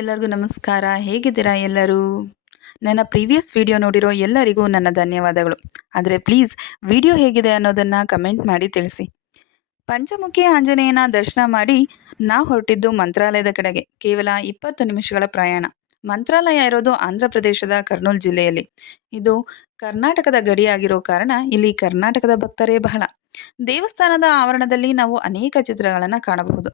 ಎಲ್ಲರಿಗೂ ನಮಸ್ಕಾರ. ಹೇಗಿದ್ದೀರಾ ಎಲ್ಲರೂ? ನನ್ನ ಪ್ರೀವಿಯಸ್ ವಿಡಿಯೋ ನೋಡಿರೋ ಎಲ್ಲರಿಗೂ ನನ್ನ ಧನ್ಯವಾದಗಳು. ಆದರೆ ಪ್ಲೀಸ್, ವಿಡಿಯೋ ಹೇಗಿದೆ ಅನ್ನೋದನ್ನು ಕಮೆಂಟ್ ಮಾಡಿ ತಿಳಿಸಿ. ಪಂಚಮುಖಿ ಆಂಜನೇಯನ ದರ್ಶನ ಮಾಡಿ ನಾ ಹೊರಟಿದ್ದು ಮಂತ್ರಾಲಯದ ಕಡೆಗೆ, ಕೇವಲ ಇಪ್ಪತ್ತು ನಿಮಿಷಗಳ ಪ್ರಯಾಣ. ಮಂತ್ರಾಲಯ ಇರೋದು ಆಂಧ್ರ ಪ್ರದೇಶದ ಕರ್ನೂಲ್ ಜಿಲ್ಲೆಯಲ್ಲಿ. ಇದು ಕರ್ನಾಟಕದ ಗಡಿಯಾಗಿರೋ ಕಾರಣ ಇಲ್ಲಿ ಕರ್ನಾಟಕದ ಭಕ್ತರೇ ಬಹಳ. ದೇವಸ್ಥಾನದ ಆವರಣದಲ್ಲಿ ನಾವು ಅನೇಕ ಚಿತ್ರಗಳನ್ನು ಕಾಣಬಹುದು.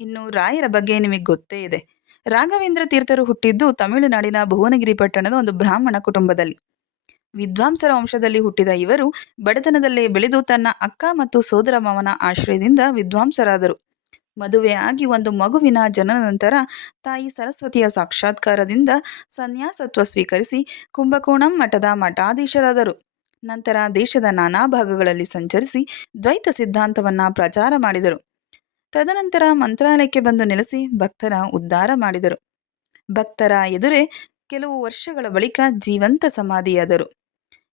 ಇನ್ನು ರಾಯರ ಬಗ್ಗೆ ನಿಮಗೆ ಗೊತ್ತೇ ಇದೆ. ರಾಘವೇಂದ್ರ ತೀರ್ಥರು ಹುಟ್ಟಿದ್ದು ತಮಿಳುನಾಡಿನ ಭುವನಗಿರಿ ಪಟ್ಟಣದ ಒಂದು ಬ್ರಾಹ್ಮಣ ಕುಟುಂಬದಲ್ಲಿ. ವಿದ್ವಾಂಸರ ವಂಶದಲ್ಲಿ ಹುಟ್ಟಿದ ಇವರು ಬಡತನದಲ್ಲೇ ಬೆಳೆದು ತನ್ನ ಅಕ್ಕ ಮತ್ತು ಸೋದರ ಮಾವನ ಆಶ್ರಯದಿಂದ ವಿದ್ವಾಂಸರಾದರು. ಮದುವೆಯಾಗಿ ಒಂದು ಮಗುವಿನ ಜನನ ನಂತರ ತಾಯಿ ಸರಸ್ವತಿಯ ಸಾಕ್ಷಾತ್ಕಾರದಿಂದ ಸನ್ಯಾಸತ್ವ ಸ್ವೀಕರಿಸಿ ಕುಂಭಕೋಣಂ ಮಠದ ಮಠಾಧೀಶರಾದರು. ನಂತರ ದೇಶದ ನಾನಾ ಭಾಗಗಳಲ್ಲಿ ಸಂಚರಿಸಿ ದ್ವೈತ ಸಿದ್ಧಾಂತವನ್ನ ಪ್ರಚಾರ ಮಾಡಿದರು. ತದನಂತರ ಮಂತ್ರಾಲಯಕ್ಕೆ ಬಂದು ನೆಲೆಸಿ ಭಕ್ತರ ಉದ್ಧಾರ ಮಾಡಿದರು. ಭಕ್ತರ ಎದುರೇ ಕೆಲವು ವರ್ಷಗಳ ಬಳಿಕ ಜೀವಂತ ಸಮಾಧಿಯಾದರು.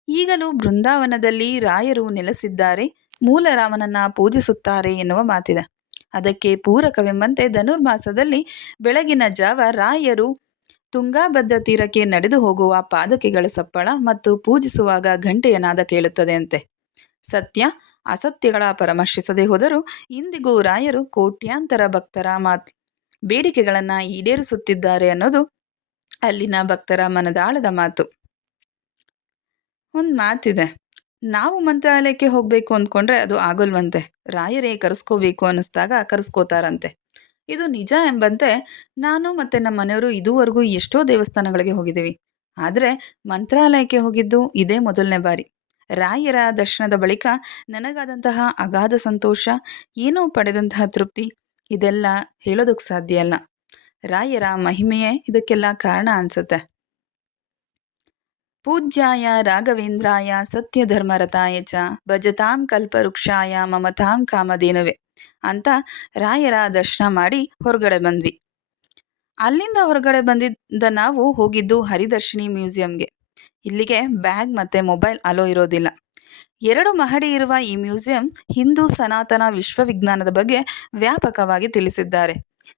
ಈಗಲೂ ಬೃಂದಾವನದಲ್ಲಿ ರಾಯರು ನೆಲೆಸಿದ್ದಾರೆ, ಮೂಲ ರಾಮನನ್ನ ಪೂಜಿಸುತ್ತಾರೆ ಎನ್ನುವ ಮಾತಿದೆ. ಅದಕ್ಕೆ ಪೂರಕವೆಂಬಂತೆ ಧನುರ್ಮಾಸದಲ್ಲಿ ಬೆಳಗಿನ ಜಾವ ರಾಯರು ತುಂಗಾಭದ್ರ ತೀರಕ್ಕೆ ನಡೆದು ಹೋಗುವ ಪಾದಕೆಗಳ ಸಪ್ಪಳ ಮತ್ತು ಪೂಜಿಸುವಾಗ ಘಂಟೆಯ ನಾದ ಕೇಳುತ್ತದೆ ಅಂತೆ ಸತ್ಯ ಅಸತ್ಯಗಳ ಪರಾಮರ್ಶಿಸದೆ ಹೋದರೂ ಇಂದಿಗೂ ರಾಯರು ಕೋಟ್ಯಾಂತರ ಭಕ್ತರ ಮಾತ್ ಬೇಡಿಕೆಗಳನ್ನು ಈಡೇರಿಸುತ್ತಿದ್ದಾರೆ ಅನ್ನೋದು ಅಲ್ಲಿನ ಭಕ್ತರ ಮನದಾಳದ ಮಾತು. ಒಂದು ಮಾತಿದೆ, ನಾವು ಮಂತ್ರಾಲಯಕ್ಕೆ ಹೋಗಬೇಕು ಅಂದ್ಕೊಂಡ್ರೆ ಅದು ಆಗೋಲ್ವಂತೆ, ರಾಯರೇ ಕರೆಸ್ಕೋಬೇಕು ಅನ್ನಿಸ್ದಾಗ ಕರೆಸ್ಕೋತಾರಂತೆ. ಇದು ನಿಜ ಎಂಬಂತೆ ನಾನು ಮತ್ತು ನಮ್ಮ ಮನೆಯವರು ಇದುವರೆಗೂ ಎಷ್ಟೋ ದೇವಸ್ಥಾನಗಳಿಗೆ ಹೋಗಿದ್ದೀವಿ. ಆದರೆ ಮಂತ್ರಾಲಯಕ್ಕೆ ಹೋಗಿದ್ದು ಇದೇ ಮೊದಲನೇ ಬಾರಿ. ರಾಯರ ದರ್ಶನದ ಬಳಿಕ ನನಗಾದಂತಹ ಅಗಾಧ ಸಂತೋಷ, ಏನೋ ಪಡೆದಂತಹ ತೃಪ್ತಿ, ಇದೆಲ್ಲ ಹೇಳೋದಕ್ಕೆ ಸಾಧ್ಯ ಅಲ್ಲ ರಾಯರ ಮಹಿಮೆಯೇ ಇದಕ್ಕೆಲ್ಲ ಕಾರಣ ಅನ್ಸುತ್ತೆ. ಪೂಜ್ಯಾಯ ರಾಘವೇಂದ್ರಾಯ ಸತ್ಯಧರ್ಮರತಾಯ ಚ ಭಜತಾಂ ಕಲ್ಪವೃಕ್ಷಾಯ ಮಮತಾಂ ಕಾಮಧೇನುವೆ ಅಂತ ರಾಯರ ದರ್ಶನ ಮಾಡಿ ಹೊರಗಡೆ ಬಂದ್ವಿ. ಅಲ್ಲಿಂದ ಹೊರಗಡೆ ಬಂದಿದ್ದ ನಾವು ಹೋಗಿದ್ದು ಹರಿದರ್ಶಿನಿ ಮ್ಯೂಸಿಯಂಗೆ. ಇಲ್ಲಿಗೆ ಬ್ಯಾಗ್ ಮತ್ತು ಮೊಬೈಲ್ ಅಲೋ ಇರೋದಿಲ್ಲ. ಎರಡು ಮಹಡಿ ಇರುವ ಈ ಮ್ಯೂಸಿಯಂ ಹಿಂದೂ ಸನಾತನ ವಿಶ್ವವಿಜ್ಞಾನದ ಬಗ್ಗೆ ವ್ಯಾಪಕವಾಗಿ ತಿಳಿಸಿದ್ದಾರೆ.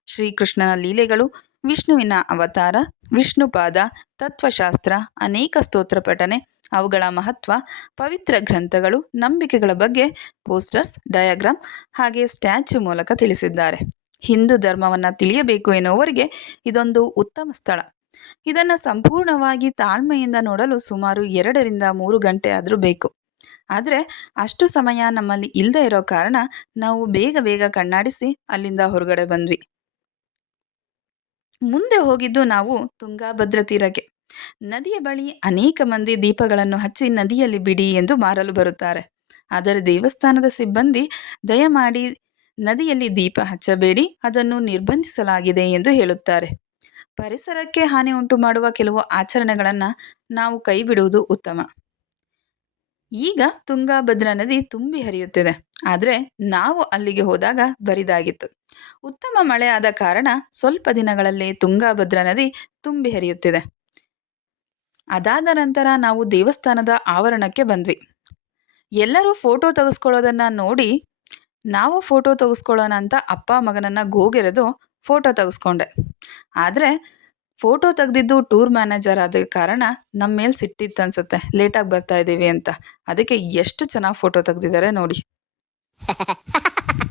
ಶ್ರೀಕೃಷ್ಣನ ಲೀಲೆಗಳು, ವಿಷ್ಣುವಿನ ಅವತಾರ, ವಿಷ್ಣುಪಾದ, ತತ್ವಶಾಸ್ತ್ರ, ಅನೇಕ ಸ್ತೋತ್ರ ಪಠನೆ, ಅವುಗಳ ಮಹತ್ವ, ಪವಿತ್ರ ಗ್ರಂಥಗಳು, ನಂಬಿಕೆಗಳ ಬಗ್ಗೆ ಪೋಸ್ಟರ್ಸ್, ಡಯಾಗ್ರಾಮ್ ಹಾಗೆ ಸ್ಟ್ಯಾಚ್ಯು ಮೂಲಕ ತಿಳಿಸಿದ್ದಾರೆ. ಹಿಂದೂ ಧರ್ಮವನ್ನು ತಿಳಿಯಬೇಕು ಎನ್ನುವವರಿಗೆ ಇದೊಂದು ಉತ್ತಮ ಸ್ಥಳ. ಇದನ್ನು ಸಂಪೂರ್ಣವಾಗಿ ತಾಳ್ಮೆಯಿಂದ ನೋಡಲು ಸುಮಾರು ಎರಡರಿಂದ ಮೂರು ಗಂಟೆ ಆದರೂ ಬೇಕು. ಆದರೆ ಅಷ್ಟು ಸಮಯ ನಮ್ಮಲ್ಲಿ ಇಲ್ಲದೆ ಇರೋ ಕಾರಣ ನಾವು ಬೇಗ ಬೇಗ ಕಣ್ಣಾಡಿಸಿ ಅಲ್ಲಿಂದ ಹೊರಗಡೆ ಬಂದ್ವಿ. ಮುಂದೆ ಹೋಗಿದ್ದು ನಾವು ತುಂಗಾಭದ್ರ ತೀರಕ್ಕೆ. ನದಿಯ ಬಳಿ ಅನೇಕ ಮಂದಿ ದೀಪಗಳನ್ನು ಹಚ್ಚಿ ನದಿಯಲ್ಲಿ ಬಿಡಿ ಎಂದು ಮಾರಲು ಬರುತ್ತಾರೆ. ಆದರೆ ದೇವಸ್ಥಾನದ ಸಿಬ್ಬಂದಿ ದಯಮಾಡಿ ನದಿಯಲ್ಲಿ ದೀಪ ಹಚ್ಚಬೇಡಿ, ಅದನ್ನು ನಿರ್ಬಂಧಿಸಲಾಗಿದೆ ಎಂದು ಹೇಳುತ್ತಾರೆ. ಪರಿಸರಕ್ಕೆ ಹಾನಿ ಉಂಟು ಮಾಡುವ ಕೆಲವು ಆಚರಣೆಗಳನ್ನು ನಾವು ಕೈ ಬಿಡುವುದು ಉತ್ತಮ. ಈಗ ತುಂಗಾಭದ್ರಾ ನದಿ ತುಂಬಿ ಹರಿಯುತ್ತಿದೆ. ಆದರೆ ನಾವು ಅಲ್ಲಿಗೆ ಹೋದಾಗ ಬರಿದಾಗಿತ್ತು. ಉತ್ತಮ ಮಳೆ ಆದ ಕಾರಣ ಸ್ವಲ್ಪ ದಿನಗಳಲ್ಲಿ ತುಂಗಾಭದ್ರಾ ನದಿ ತುಂಬಿ ಹರಿಯುತ್ತಿದೆ. ಅದಾದ ನಂತರ ನಾವು ದೇವಸ್ಥಾನದ ಆವರಣಕ್ಕೆ ಬಂದ್ವಿ. ಎಲ್ಲರೂ ಫೋಟೋ ತೆಗೆಸ್ಕೊಳ್ಳೋದನ್ನು ನೋಡಿ, ನಾವು ಫೋಟೋ ತೆಗೆಸ್ಕೊಳ್ಳೋಣ ಅಂತ ಅಪ್ಪ ಮಗನನ್ನು ಗೋಗೆರೆದು ಫೋಟೋ ತೆಗೆಸ್ಕೊಂಡೆ. ಆದರೆ ಫೋಟೋ ತೆಗೆದಿದ್ದು ಟೂರ್ ಮ್ಯಾನೇಜರ್ ಆದ ಕಾರಣ ನಮ್ಮ ಮೇಲೆ ಸಿಟ್ಟಿತ್ತು ಅನ್ಸುತ್ತೆ ಲೇಟಾಗಿ ಬರ್ತಾ ಇದ್ದೀವಿ ಅಂತ. ಅದಕ್ಕೆ ಎಷ್ಟು ಚೆನ್ನಾಗಿ ಫೋಟೋ ತೆಗೆದಿದ್ದಾರೆ ನೋಡಿ.